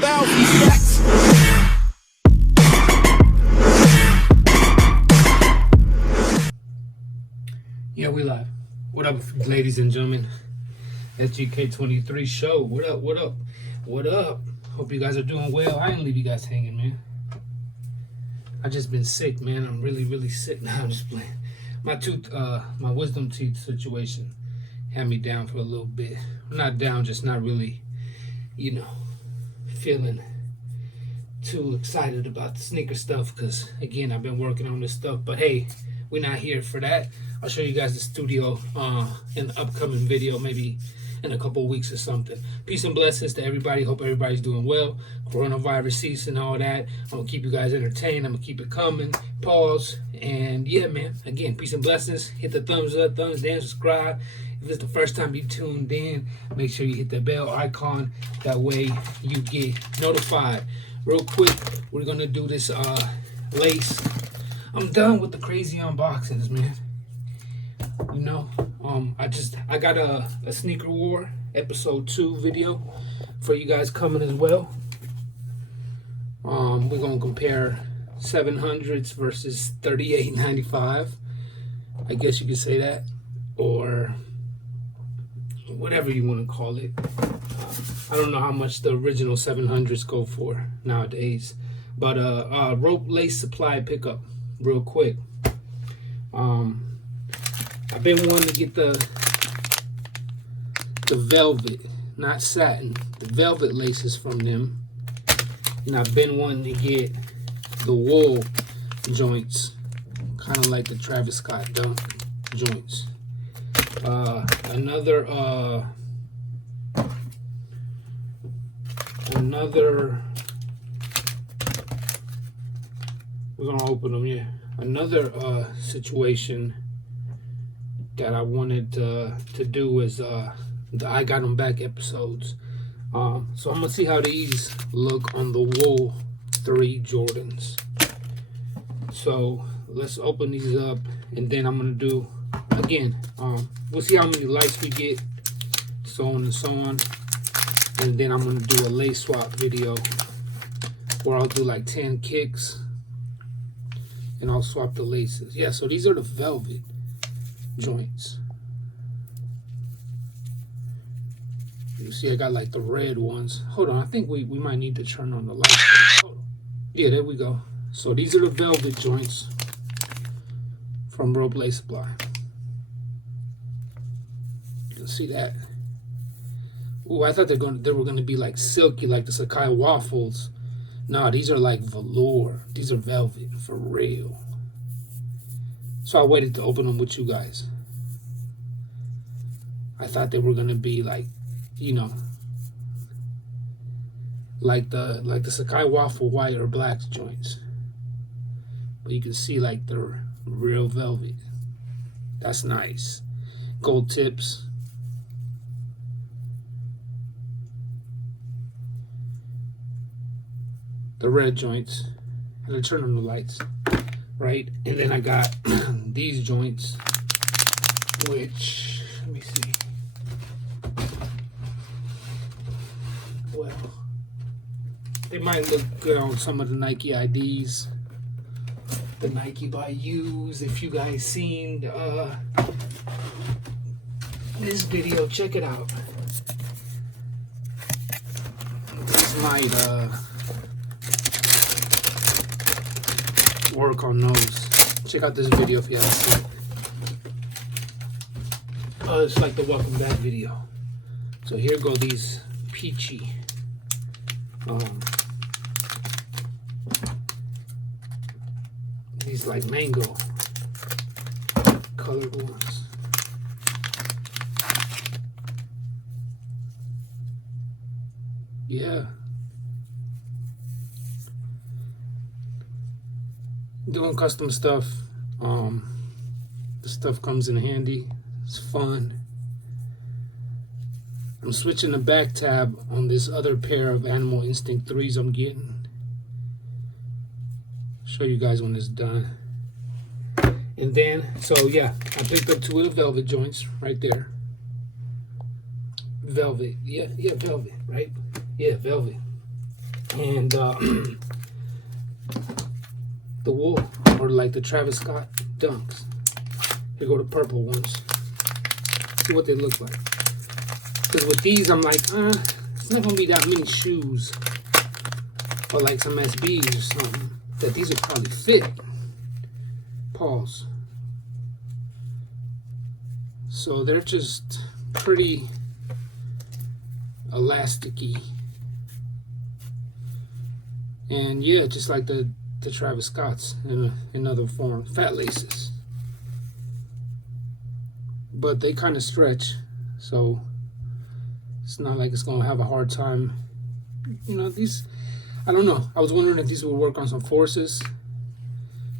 1,000 stacks. Yeah, we live. What up, ladies and gentlemen? SGK 23 show. What up? What up? What up? Hope you guys are doing well. I didn't leave you guys hanging, man. I just been sick, man. I'm really sick now. I'm just playing. My tooth, my wisdom teeth situation had me down for a little bit. Not down, just not really, you know, feeling too excited about the sneaker stuff. Because again, I've been working on this stuff. But hey, we're not here for that. I'll show you guys the studio in the upcoming video, maybe in a couple of weeks or something. Peace and blessings to everybody. Hope everybody's doing well. Coronavirus season, all that. I'm gonna keep you guys entertained. I'm gonna keep it coming. Pause. And yeah, man, again, peace and blessings. Hit the thumbs up, thumbs down, subscribe. If it's the first time you tuned in, make sure you hit the bell icon. That way you get notified. Real quick, we're gonna do this lace. I'm done with the crazy unboxings, man. You know, I got a Sneaker War episode 2 video for you guys coming as well. We're gonna compare 700s versus 38.95. I guess you could say that, or whatever you want to call it. I don't know how much the original 700s go for nowadays, but rope lace supply pickup real quick. I've been wanting to get the velvet, not satin, the velvet laces from them. And I've been wanting to get the wool joints, kind of like the Travis Scott Dunk joints. Another, we're gonna open them, yeah. Another situation that I wanted to do is the I Got Them Back episodes. So I'm gonna see how these look on the wool 3 Jordans. So let's open these up, and then I'm gonna do again. We'll see how many likes we get, so on and so on. And then I'm gonna do a lace swap video where I'll do like 10 kicks and I'll swap the laces. Yeah, so these are the velvet joints. You see I got like the red ones. Hold on, I think we might need to turn on the lights. Hold on. Yeah, there we go. So these are the velvet joints from Rope Lace Supply. You can see that. Ooh, I thought they were gonna be like silky, like the Sakai waffles. Nah, these are like velour. These are velvet for real. So I waited to open them with you guys. I thought they were gonna be like, you know, like the Sakai waffle white or black joints. But you can see like they're real velvet. That's nice. Gold tips. The red joints. I had to turn on the lights. Right, and then I got these joints, which, let me see. Well, they might look good on some of the Nike IDs, the Nike by Use. If you guys seen this video, check it out. This might work on those. Check out this video if you haven't seen it. It's like the welcome back video. So here go these peachy these like mango colored ones. Yeah, doing custom stuff. The stuff comes in handy. It's fun. I'm switching the back tab on this other pair of Animal Instinct 3s I'm getting. Show you guys when it's done. And then, so yeah, I picked up 2 of the velvet joints right there. Velvet, yeah, velvet, right? Yeah, velvet. And the wool, or like the Travis Scott dunks. Here go the purple ones. See what they look like. Because with these, I'm like, it's not gonna be that many shoes, or like some SBs or something, that these would probably fit. Pause. So they're just pretty elasticy. And yeah, just like the Travis Scott's in another form, fat laces. But they kind of stretch, so it's not like it's gonna have a hard time. You know, these, I don't know. I was wondering if these would work on some forces,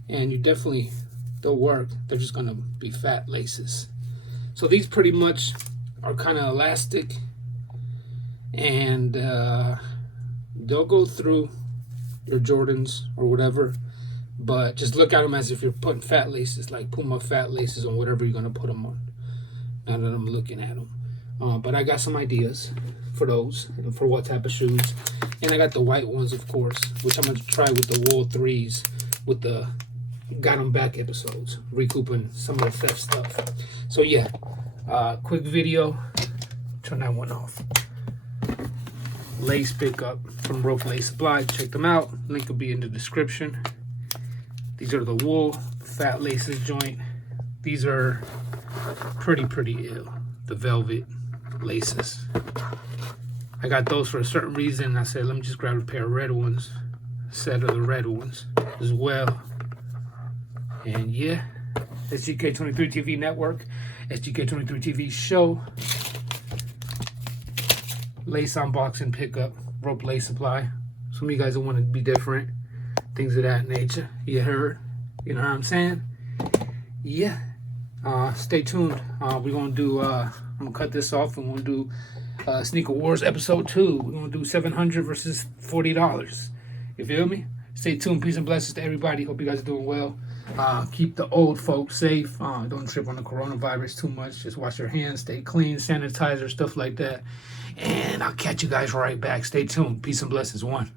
and they'll work. They're just gonna be fat laces. So these pretty much are kind of elastic, and they'll go through your Jordans or whatever, but just look at them as if you're putting fat laces, like Puma fat laces on whatever you're gonna put them on. Now that I'm looking at them, but I got some ideas for those and for what type of shoes, and I got the white ones, of course, which I'm gonna try with the wool 3s with the Got 'em Back episodes, recouping some of the theft stuff. So yeah, quick video. Turn that one off. Lace pickup from Rope Lace Supply. Check them out. Link will be in the description. These are the wool fat laces joint. These are pretty ill. The velvet laces. I got those for a certain reason. I said, let me just grab a pair of red ones. A set of the red ones as well. And yeah, SGK 23 TV network, SGK 23 TV show. Lace unboxing pickup, Rope Lace Supply. Some of you guys will want to be different, things of that nature. You heard? You know what I'm saying? Yeah. Stay tuned. We're gonna do. I'm gonna cut this off, and we're gonna do Sneaker Wars episode 2. We're gonna do $700 versus $40. You feel me? Stay tuned. Peace and blessings to everybody. Hope you guys are doing well. Keep the old folks safe. Don't trip on the coronavirus too much. Just wash your hands. Stay clean. Sanitizer, stuff like that. And I'll catch you guys right back. Stay tuned. Peace and blessings. One.